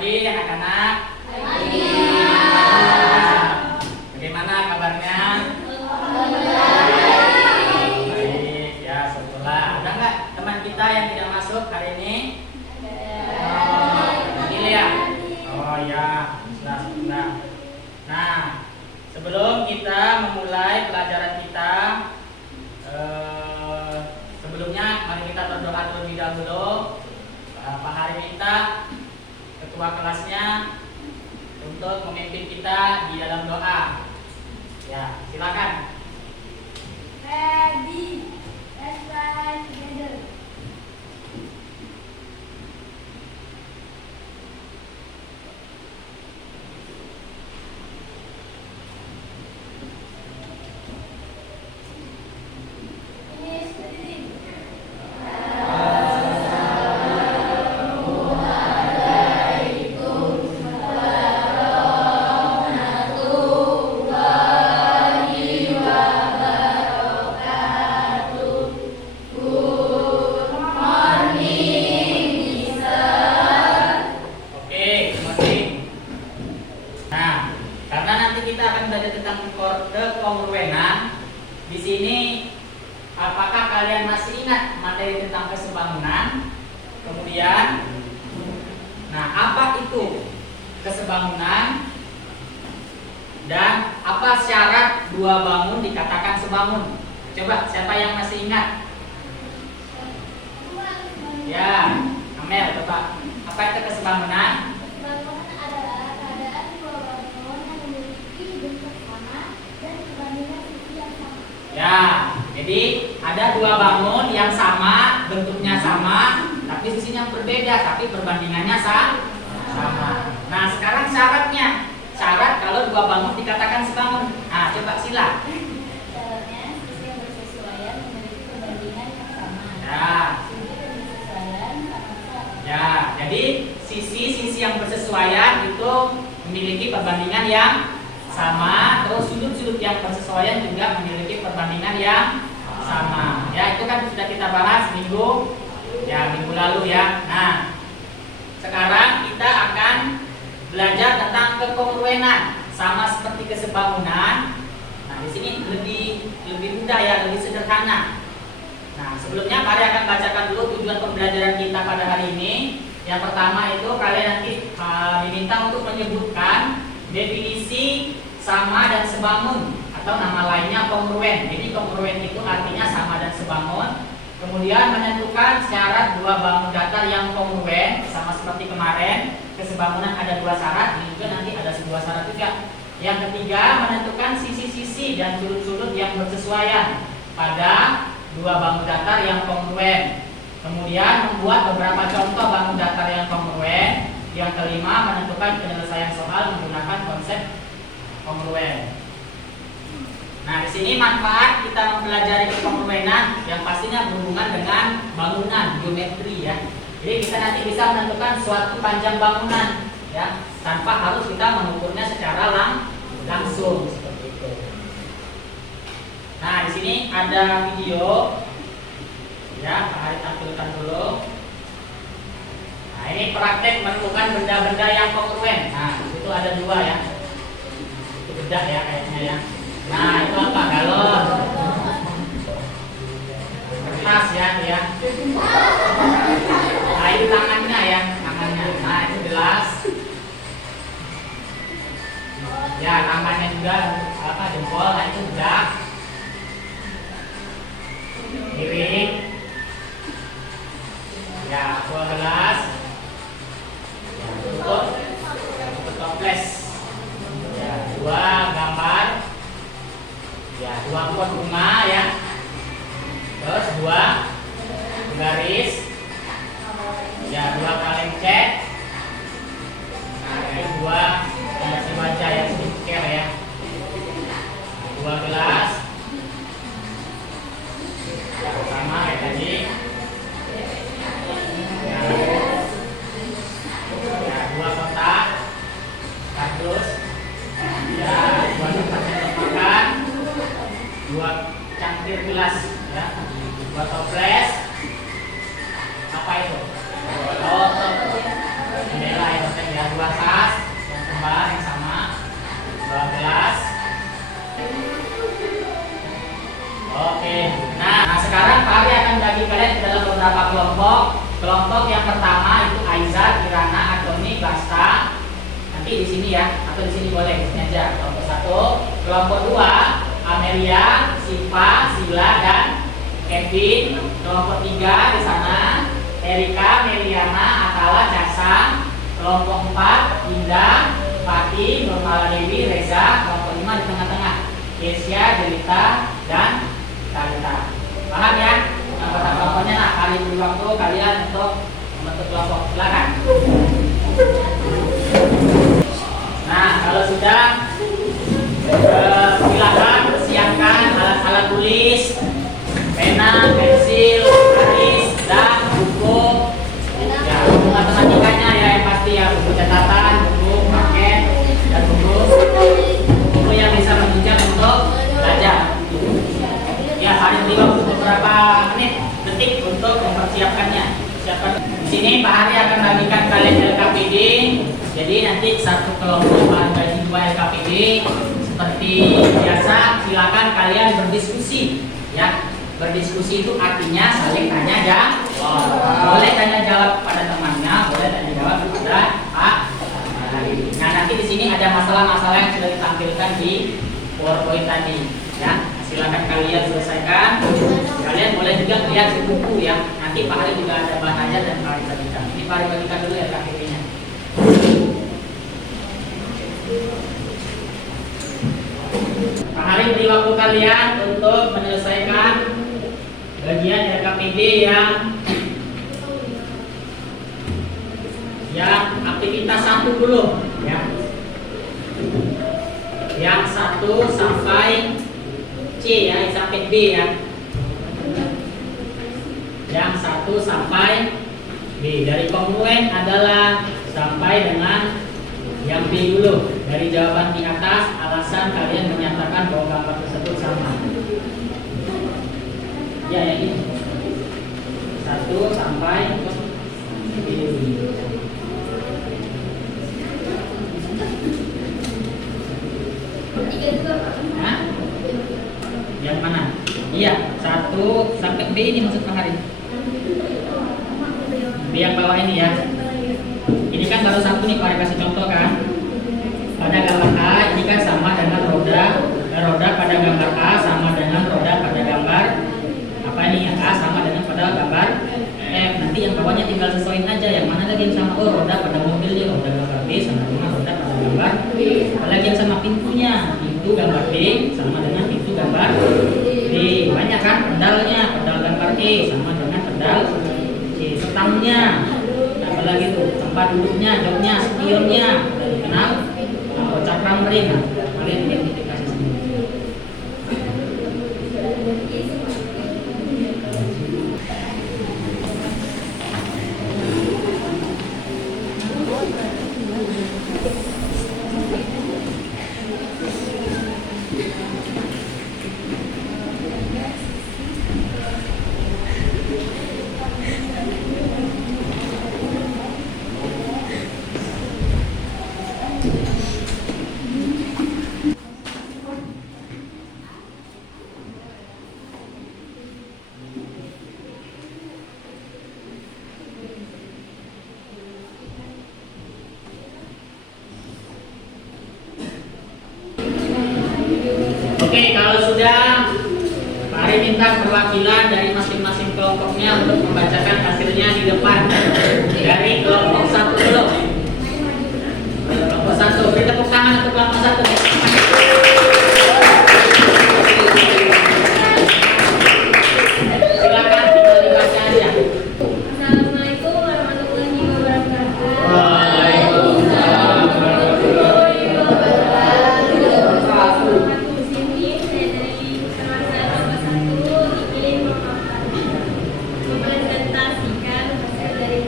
pagi anak-anak. Pagi. Bagaimana kabarnya? Baik ya, syukurlah. Ada nggak teman kita yang tidak masuk hari ini? Ini ya. Oh ya, sudah. Nah, sebelum kita memulai pelajaran kita, sebelumnya mari kita berdoa terlebih dahulu. Pak Hari minta ketua kelasnya untuk memimpin kita di dalam doa. Ya, silakan. Ready. Let's try together. Finish reading. Oke, masing. Nah, karena nanti kita akan belajar tentang kekongruenan. Di sini, apakah kalian masih ingat materi tentang kesebangunan? Kemudian, nah apa itu kesebangunan? Dan apa syarat dua bangun dikatakan sebangun? Coba, siapa yang masih ingat? Ya, Amel, coba. Apa itu kesebangunan? Bangunan adalah keadaan dua bangun yang memiliki bentuk sama dan perbandingan sisi yang sama. Ya, jadi ada dua bangun yang sama, bentuknya sama, tapi sisinya berbeda, tapi perbandingannya sama. Nah, sekarang syaratnya. Syarat kalau dua bangun dikatakan sebangun. Nah, coba sila. Syaratnya sisi yang bersesuaian memiliki perbandingan yang sama. Ya. Sisi bersesuaian sama. Ya, jadi sisi-sisi yang bersesuaian itu memiliki perbandingan yang sama, terus sudut-sudut yang bersesuaian juga memiliki perbandingan yang sama. Ya, itu kan sudah kita bahas minggu lalu ya. Nah, sekarang kita akan belajar tentang kekongruenan, sama seperti kesebangunan. Nah, di sini lebih mudah ya, lebih sederhana. Nah, sebelumnya mari akan bacakan dulu tujuan pembelajaran kita pada hari ini. Yang pertama itu kalian nanti diminta untuk menyebutkan definisi sama dan sebangun atau nama lainnya kongruen. Jadi kongruen itu artinya sama dan sebangun. Kemudian menentukan syarat dua bangun datar yang kongruen, sama seperti kemarin. Kesebangunan ada dua syarat, ini juga nanti ada sebuah syarat juga. Yang ketiga, menentukan sisi-sisi dan sudut-sudut yang bersesuaian pada dua bangun datar yang kongruen. Kemudian membuat beberapa contoh bangun datar yang kongruen. Yang kelima, menentukan penyelesaian soal menggunakan konsep kongruen. Nah, di sini manfaat kita mempelajari kekongruenan yang pastinya berhubungan dengan bangunan geometri ya. Jadi kita nanti bisa menentukan suatu panjang bangunan ya, tanpa harus kita mengukurnya secara langsung seperti itu. Nah, di sini ada video ya, Pak Hari tampilkan dulu. Nah, ini praktek menemukan benda-benda yang kongruen. Nah, itu ada dua ya. Itu bedak ya kayaknya ya. Nah, itu apa? Galon. Kertas ya, itu ya. Nah, itu tangannya ya, tangannya. Nah, itu gelas. Ya, tangannya juga apa? Jempol. Nah, itu bedak. Piring. Ya, dua gelas. Ya, tutup toples. Ya, dua gambar. Ya, dua pot bunga ya. Terus dua garis. Ya, dua kaleng cat. Nah, ini dua pembersih wajah yang skincare ya. Dua gelas. Ya, sama kayak tadi. Ya, dua kotak. Kardus. Ya, dua tempat makan. Dua pertama itu Aiza, Kirana, Antoni, Basta. Nanti di sini ya, atau di sini boleh, di sini aja. Kelompok 1. Kelompok 2, Amelia, Siva, Sila, dan Kevin. Kelompok 3 di sana, Erika, Meliana, Atala, Jasa. Kelompok 4, Indah, Fatih, Nurmala Dewi, Reza. Kelompok 5 di tengah-tengah, Kesia, Delita, dan Talita. Paham ya? Anggota kelompoknya. Nah, kali beri waktu kalian untuk membentuk kelompok. Silakan. Nah, kalau sudah silakan siapkan alat-alat tulis, pena, pensil, garis, dan buku. Ya, buku matematikanya ya yang pasti ya, buku catatan, buku paket, dan buku yang bisa menunjang untuk belajar. Ya, hari ini waktu beberapa menit, detik untuk mempersiapkannya. Siapkan. Di sini Pak Hari akan bagikan kalian LKPD. Jadi nanti satu kelompok akan bagi 2 LKPD. Seperti biasa, silakan kalian berdiskusi. Ya, berdiskusi itu artinya saling tanya jawab. Boleh tanya jawab pada temannya, boleh tanya jawab kepada Pak Hari. Nah, nanti di sini ada masalah-masalah yang sudah ditampilkan di PowerPoint tadi. Ya. Silakan kalian selesaikan. Kalian boleh juga lihat di buku ya. Nanti Pak Hari juga ada bahan ajar dan Pak Hari bagikan. Ini Pak Hari bagikan dulu ya KTP-nya. Pak Hari beri waktu kalian untuk menyelesaikan bagian LKPD yang aktivitas 1 dulu ya. Yang 1 sampai C ya, sampai B ya. Yang 1 sampai B. Dari kongruen adalah sampai dengan yang B dulu. Dari jawaban di atas, alasan kalian menyatakan bahwa gambar tersebut sama. Ya, yang ini 1 sampai B. Hah? Yang mana? Iya, 1 sampai B ini maksud Pak Hari. B yang bawah ini ya. Ini kan baru 1 nih Pak Hari kasih contoh kan. Pada gambar A ini kan sama dengan roda. Roda pada gambar A sama dengan roda pada gambar apa ini ya? A sama dengan pada gambar F. Nanti yang bawahnya tinggal sesuaiin aja yang mana lagi yang sama. Oh, roda pada mobil dia, roda gambar B sama dengan roda pada gambar B. Apalagi yang sama pintunya. Pintu gambar B sama dengan pintu gambar B. Banyak kan pedalnya, pedal gambar E sama dengan pedal C. Setangnya, apalagi tuh tempat duduknya, joknya, spionnya, udah dikenal. Atau cakram ring, kalian identifikasi sendiri. Oke, kalau sudah, Pak Ari minta perwakilan dari masing-masing kelompoknya untuk membacakan hasilnya di depan. Dari kelompok 1 dulu. Kelompok 1, beri tepuk tangan untuk kelompok 1. Silakan, tinggal dibaca aja. Assalamualaikum warahmatullahi wabarakatuh. Waalaikumsalam warahmatullahi wabarakatuh. Di sini saya dari kelas 1 ingin mempresentasikan hasil dari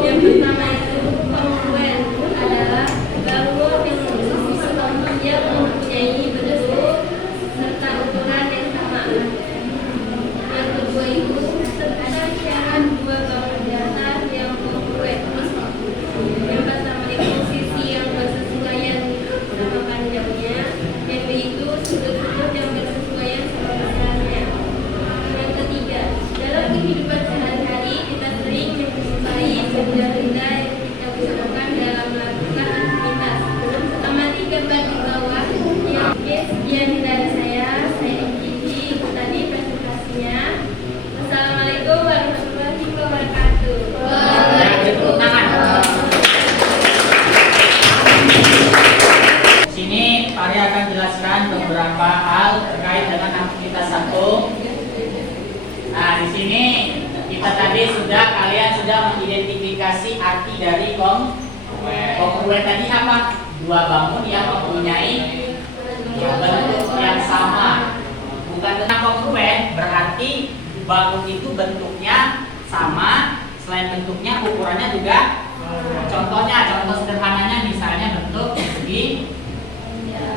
yang pertama itu kongruen adalah bahwa yang mempunyai bentuk serta ukuran yang sama. Yang kedua itu terdapat dua bangun datar yang kongruen. Yang pertama itu sisi yang bersesuaian sama panjangnya, yang itu sudut-sudut yang bersesuaian sama besarnya. Yang ketiga Kalian sudah mengidentifikasi arti dari kongruen tadi apa? Dua bangun yang mempunyai bentuk yang sama. Bukan tentang kongruen, berarti bangun itu bentuknya sama. Selain bentuknya, ukurannya juga. Contoh sederhananya misalnya bentuk persegi.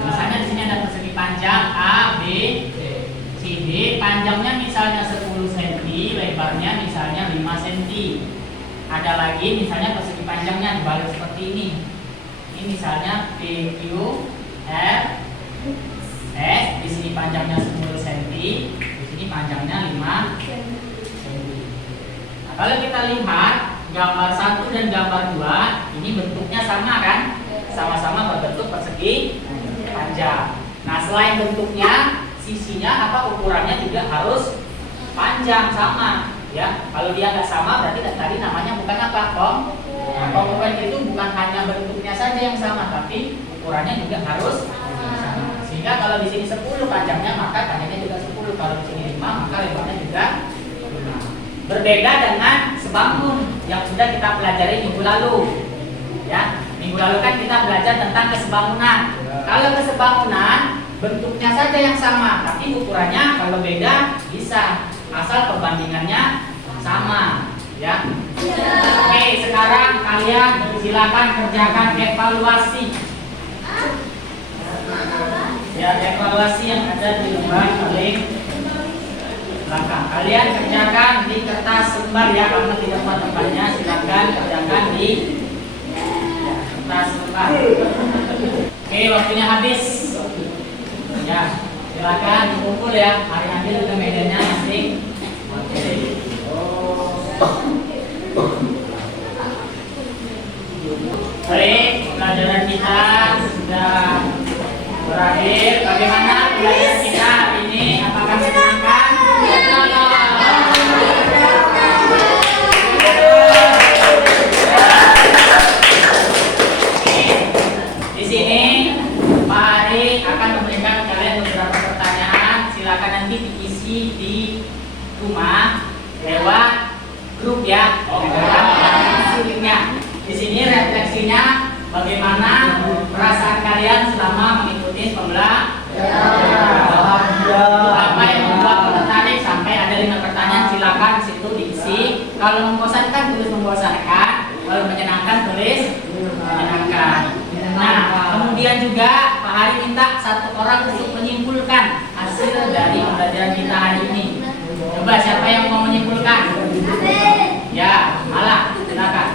Misalnya di sini ada persegi panjang A, B, C, D. Panjangnya misalnya 10 cm, lebarnya misalnya 5 cm. Ada lagi misalnya persegi panjangnya dibalik seperti ini. Ini misalnya P, Q, R, S. Di sini panjangnya 10 cm, di sini panjangnya 5 cm. Nah, kalau kita lihat gambar 1 dan gambar 2, ini bentuknya sama kan? Sama-sama berbentuk persegi panjang. Nah, selain bentuknya, sisinya ukurannya juga harus panjang sama, ya. Kalau dia nggak sama, berarti tadi namanya bukan apa, kongruen itu bukan hanya bentuknya saja yang sama, tapi ukurannya juga harus sama. Sehingga kalau di sini 10 panjangnya, maka panjangnya juga 10. Kalau di sini 5, maka lebarnya juga 5. Berbeda dengan sebangun yang sudah kita pelajari minggu lalu, ya. Minggu lalu kan kita belajar tentang kesebangunan. Kalau kesebangunan bentuknya saja yang sama, tapi ukurannya kalau beda bisa, asal perbandingannya sama, ya. Oke, sekarang kalian silakan kerjakan evaluasi. Ya, evaluasi yang ada di lembar paling belakang. Kalian kerjakan di kertas lembar ya, karena tidak muat tempatnya. Silakan kerjakan di kertas lembar. Oke, waktunya habis. Ya, silakan dikumpul ya. Mari ambil ke mejanya masing. Baik, pelajaran kita sudah berakhir. Bagaimana pelajaran kita hari ini? Apakah menyenangkan? Di sini Pak Ari akan memberikan kalian beberapa pertanyaan. Silakan nanti diisi di rumah lewat grup ya. Linknya. Di sini refleksinya bagaimana perasaan kalian selama mengikuti pembelajaran. Apa yang membuat tertarik sampai ada 5 pertanyaan, silakan di situ diisi. Kalau membosankan tulis membosankan, kalau menyenangkan tulis menyenangkan. Nah, kemudian juga Pak Hari minta 1 orang untuk menyimpulkan hasil dari pembelajaran kita hari ini. Coba siapa yang mau menyimpulkan? Ya, malah silakan.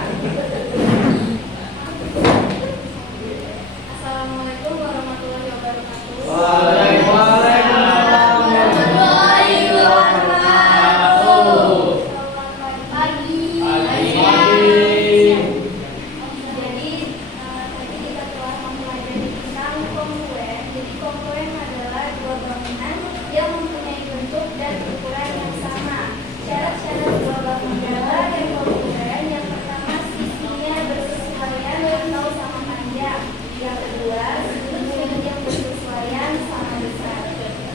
Assalamualaikum warahmatullahi wabarakatuh. Waalaikumsalam warahmatullahi wabarakatuh. Selamat pagi. Jadi tadi kita telah mempelajari tentang kongruen. Jadi kongruen adalah dua bangunan yang mempunyai bentuk dan ukuran yang sama. Syarat-syarat dua bangunan yang kongruen, yang pertama sisinya bersesuaian atau sama panjang. Yang kedua, sudut yang bersesuaian sama besar.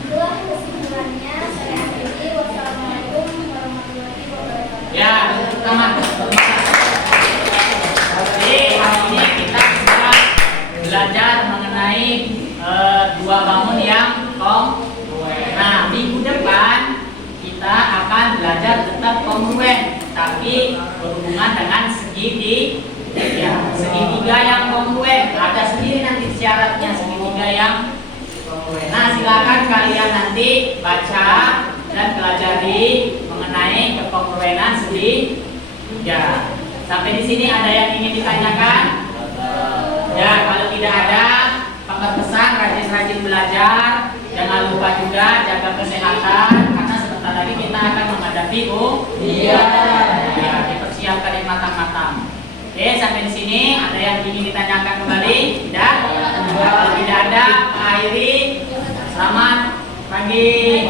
Itulah kesimpulannya. Saya akhiri. Wassalamualaikum warahmatullahi wabarakatuh. Ya, pertama. Jadi hari ini kita sudah belajar mengenai dua bangun yang kongruen. Nah, minggu depan kita akan belajar tentang kongruen, tapi berhubungan dengan segitiga yang kongruen. Ada sendiri nanti syaratnya segitiga yang kongruen. Nah, silakan kalian nanti baca dan pelajari mengenai kekongruenan segitiga. Sampai di sini ada yang ingin ditanyakan? Ya, kalau tidak ada, pesan rajin-rajin belajar. Jangan lupa juga jaga kesehatan, karena sebentar lagi kita akan menghadapi ujian. Ya, dipersiapkan yang matang-matang. Oke, sampai di sini ada yang ingin ditanyakan kembali? Tidak? Kalau tidak ada, Pak Airi, selamat pagi.